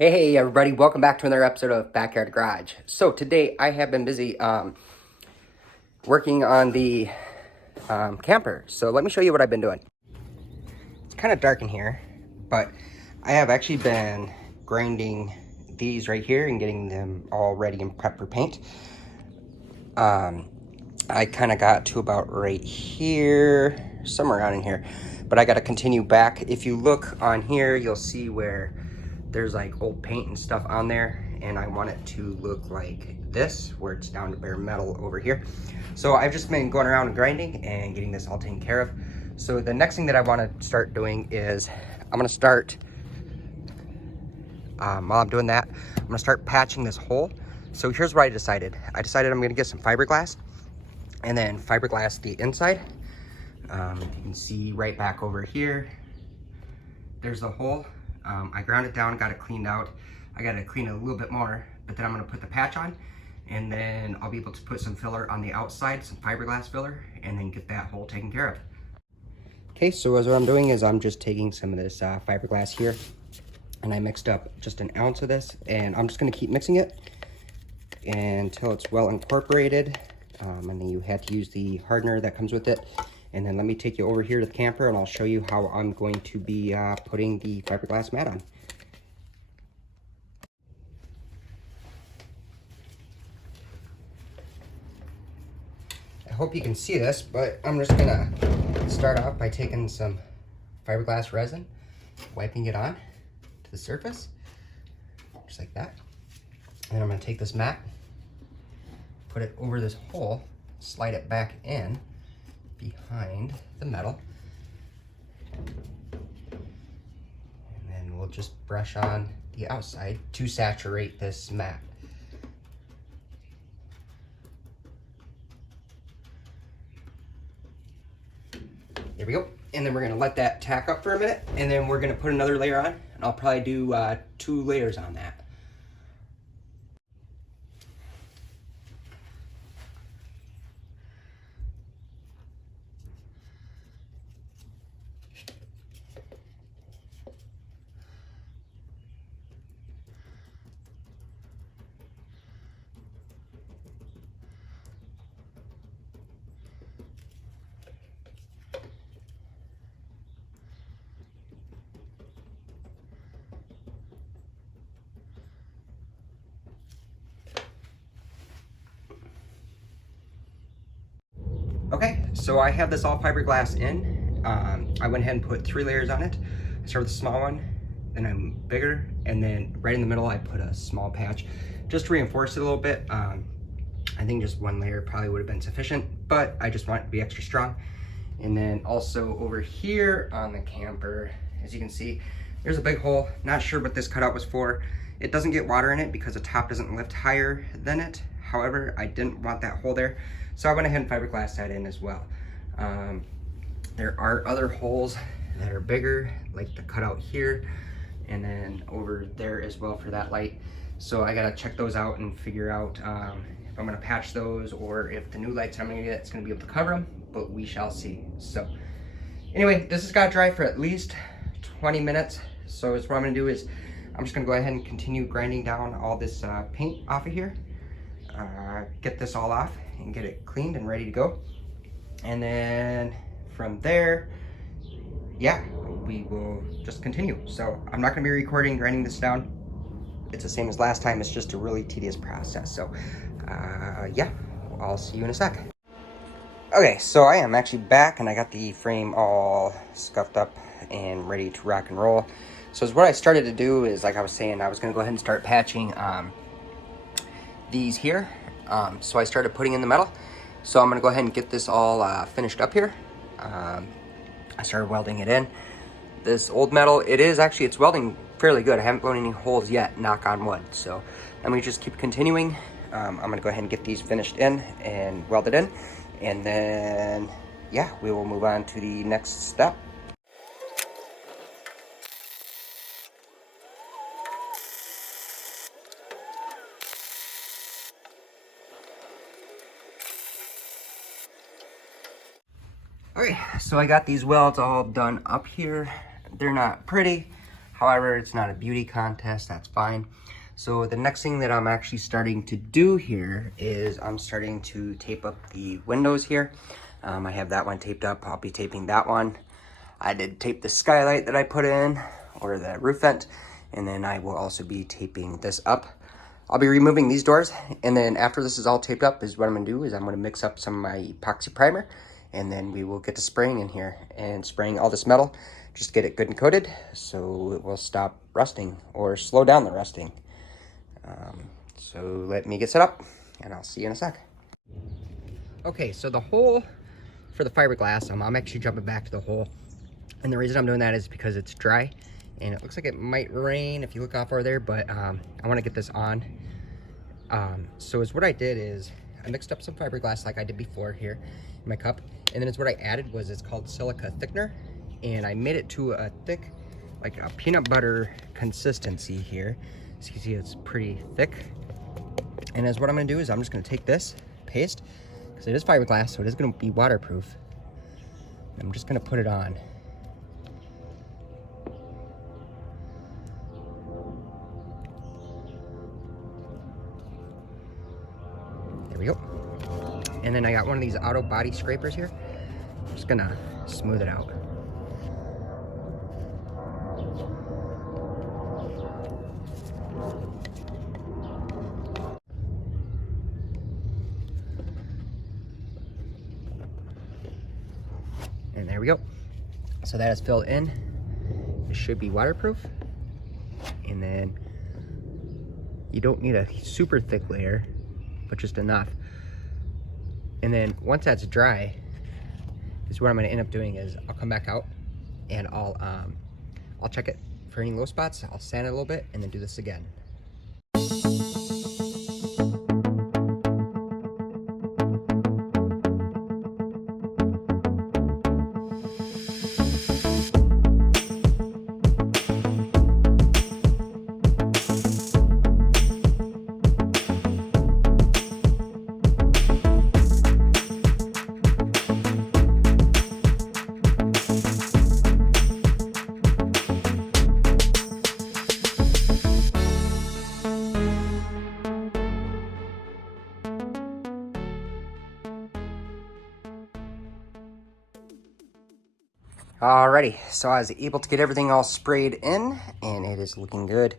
Hey everybody, welcome back to another episode of Backyard Garage. So today I have been busy working on the camper. So let me show you what I've been doing. It's kind of dark in here, but I have actually been grinding these right here and getting them all ready and prepped for paint. I kind of got to about right here, somewhere around in here, but I got to continue back. If you look on here, you'll see where there's like old paint and stuff on there, and I want it to look like this, where it's down to bare metal over here. So I've just been going around and grinding and getting this all taken care of. So the next thing that I want to start doing is I'm going to start, while I'm doing that, I'm going to start patching this hole. So here's what I decided. I'm going to get some fiberglass and then fiberglass the inside. If you can see right back over here, there's the hole. I ground it down, got it cleaned out. I got to clean it a little bit more, but then I'm going to put the patch on, and then I'll be able to put some filler on the outside, some fiberglass filler, and then get that hole taken care of. Okay, so as what I'm doing is I'm just taking some of this fiberglass here, and I mixed up just an ounce of this, and I'm just going to keep mixing it until it's well incorporated, and then you have to use the hardener that comes with it. And then let me take you over here to the camper and I'll show you how I'm going to be putting the fiberglass mat on. I hope you can see this, but I'm just gonna start off by taking some fiberglass resin, wiping it on to the surface, just like that. And I'm gonna take this mat, put it over this hole, slide it back in behind the metal, and then we'll just brush on the outside to saturate this mat. There we go. And then we're going to let that tack up for a minute, and then we're going to put another layer on, and I'll probably do 2 layers on that. Okay, so I have this all fiberglass in. I went ahead and put 3 layers on it. I started with the small one, then I'm bigger, and then right in the middle I put a small patch just to reinforce it a little bit. I think just 1 layer probably would have been sufficient, but I just want it to be extra strong. And then also over here on the camper, as you can see, there's a big hole. Not sure what this cutout was for. It doesn't get water in it because the top doesn't lift higher than it. However, I didn't want that hole there, so I went ahead and fiberglassed that in as well. There are other holes that are bigger, like the cutout here, and then over there as well for that light. So I gotta check those out and figure out if I'm gonna patch those or if the new lights I'm gonna get is gonna be able to cover them, but we shall see. So anyway, this has got dry for at least 20 minutes. So what I'm gonna do is I'm just gonna go ahead and continue grinding down all this paint off of here. Get this all off and get it cleaned and ready to go. And then from there, yeah, we will just continue. So I'm not gonna be recording grinding this down. It's the same as last time. It's just a really tedious process. So yeah, I'll see you in a sec. Okay, so I am actually back and I got the frame all scuffed up and ready to rock and roll. So what I started to do is, like I was saying, I was gonna go ahead and start patching these here. So I started putting in the metal. So I'm gonna go ahead and get this all finished up here. I started welding it in. This old metal, it's welding fairly good. I haven't blown any holes yet, knock on wood. So let me just keep continuing. I'm gonna go ahead and get these finished in and welded in. And then, yeah, we will move on to the next step. Okay, so I got these welds all done up here. They're not pretty. However, it's not a beauty contest, that's fine. So the next thing that I'm actually starting to do here is I'm starting to tape up the windows here. I have that one taped up. I'll be taping that one. I did tape the skylight that I put in, or the roof vent, and then I will also be taping this up. I'll be removing these doors, and then after this is all taped up is what I'm gonna do is I'm gonna mix up some of my epoxy primer, and then we will get to spraying in here and spraying all this metal just to get it good and coated so it will stop rusting or slow down the rusting. So let me get set up and I'll see you in a sec. Okay, so the hole for the fiberglass, I'm actually jumping back to the hole. And the reason I'm doing that is because it's dry and it looks like it might rain if you look off over there, but I want to get this on. So what I did is I mixed up some fiberglass like I did before here in my cup, and then what I added was, it's called silica thickener, and I made it to a thick, like a peanut butter consistency here. As you can see, it's pretty thick. And what I'm gonna do is I'm just gonna take this paste, because it is fiberglass, so it is gonna be waterproof. I'm just gonna put it on. There we go. And then I got one of these auto body scrapers here. I'm just gonna smooth it out. And there we go. So that is filled in. It should be waterproof. And then you don't need a super thick layer, but just enough. And then once that's dry, is what I'm gonna end up doing is I'll come back out and I'll check it for any low spots. I'll sand it a little bit and then do this again. Alrighty, so I was able to get everything all sprayed in, and it is looking good.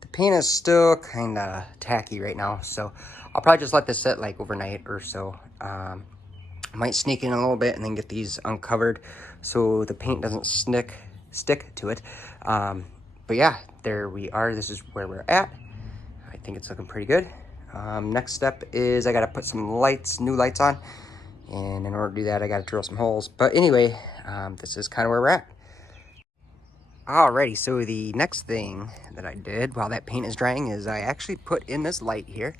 The paint is still kind of tacky right now, so I'll probably just let this sit like overnight or so. I might sneak in a little bit and then get these uncovered so the paint doesn't stick to it. But yeah, there we are. This is where we're at. I think it's looking pretty good. Next step is I got to put some new lights on. And in order to do that, I got to drill some holes. But anyway, this is kind of where we're at. Alrighty, so the next thing that I did while that paint is drying is I actually put in this light here.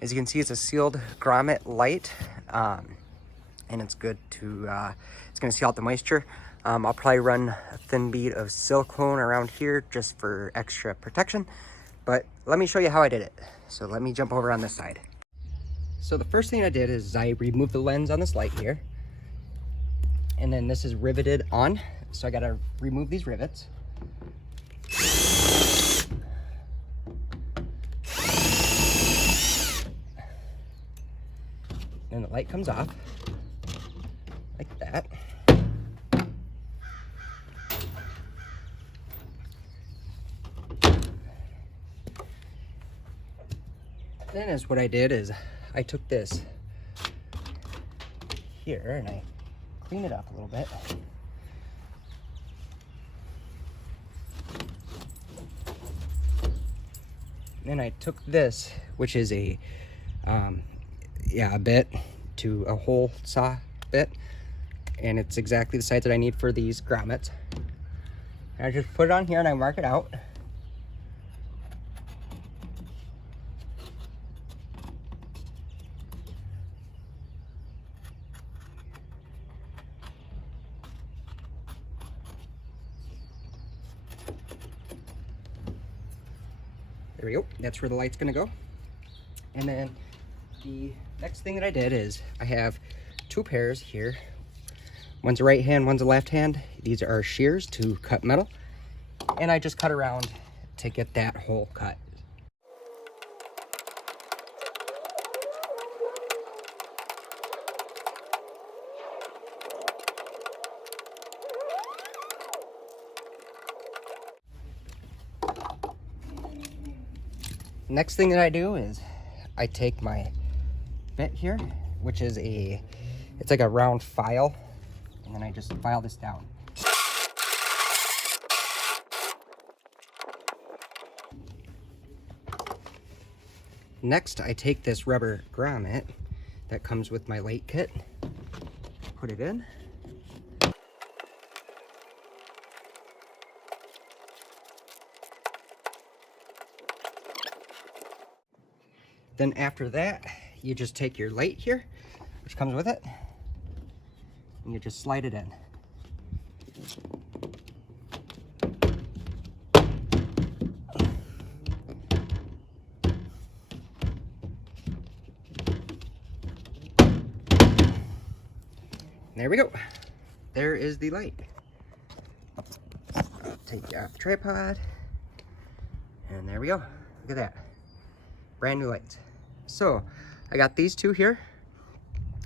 As you can see, it's a sealed grommet light. And it's good to, it's going to seal out the moisture. I'll probably run a thin bead of silicone around here just for extra protection. But let me show you how I did it. So let me jump over on this side. So the first thing I did is I removed the lens on this light here. And then this is riveted on. So I gotta remove these rivets. Then the light comes off, like that. Then is what I did is I took this here and I cleaned it up a little bit. Then I took this, which is a bit to a hole saw bit, and it's exactly the size that I need for these grommets. And I just put it on here and I mark it out. There we go. That's where the light's gonna go. And then the next thing that I did is I have two pairs here. One's a right hand, one's a left hand. These are shears to cut metal. and I just cut around to get that hole cut. Next thing that I do is I take my bit here, which is it's like a round file, and then I just file this down. Next, I take this rubber grommet that comes with my light kit, put it in. Then after that, you just take your light here, which comes with it, and you just slide it in. There we go. There is the light. I'll take you off the tripod, and there we go. Look at that. Brand new lights. So I got these two here,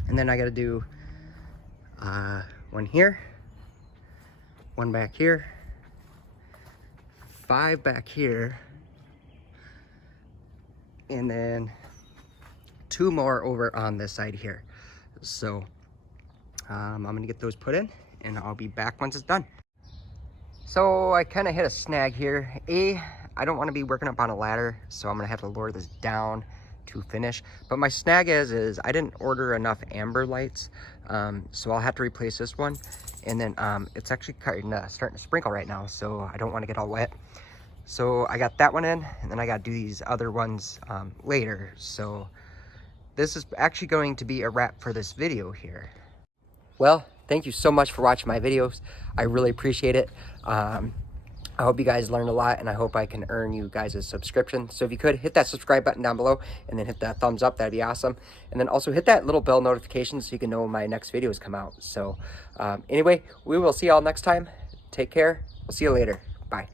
and then I got to do one here, one back here, 5 back here, and then 2 more over on this side here. So I'm gonna get those put in, and I'll be back once it's done. So I kind of hit a snag here. I don't want to be working up on a ladder, so I'm gonna have to lower this down to finish. But my snag is I didn't order enough amber lights, so I'll have to replace this one. And then it's actually starting to sprinkle right now, so I don't want to get all wet. So I got that one in, and then I got to do these other ones later. So this is actually going to be a wrap for this video here. Well, thank you so much for watching my videos. I really appreciate it. I hope you guys learned a lot, and I hope I can earn you guys a subscription. So if you could, hit that subscribe button down below, and then hit that thumbs up. That'd be awesome. And then also hit that little bell notification so you can know when my next videos come out. So anyway, we will see y'all next time. Take care. We'll see you later. Bye.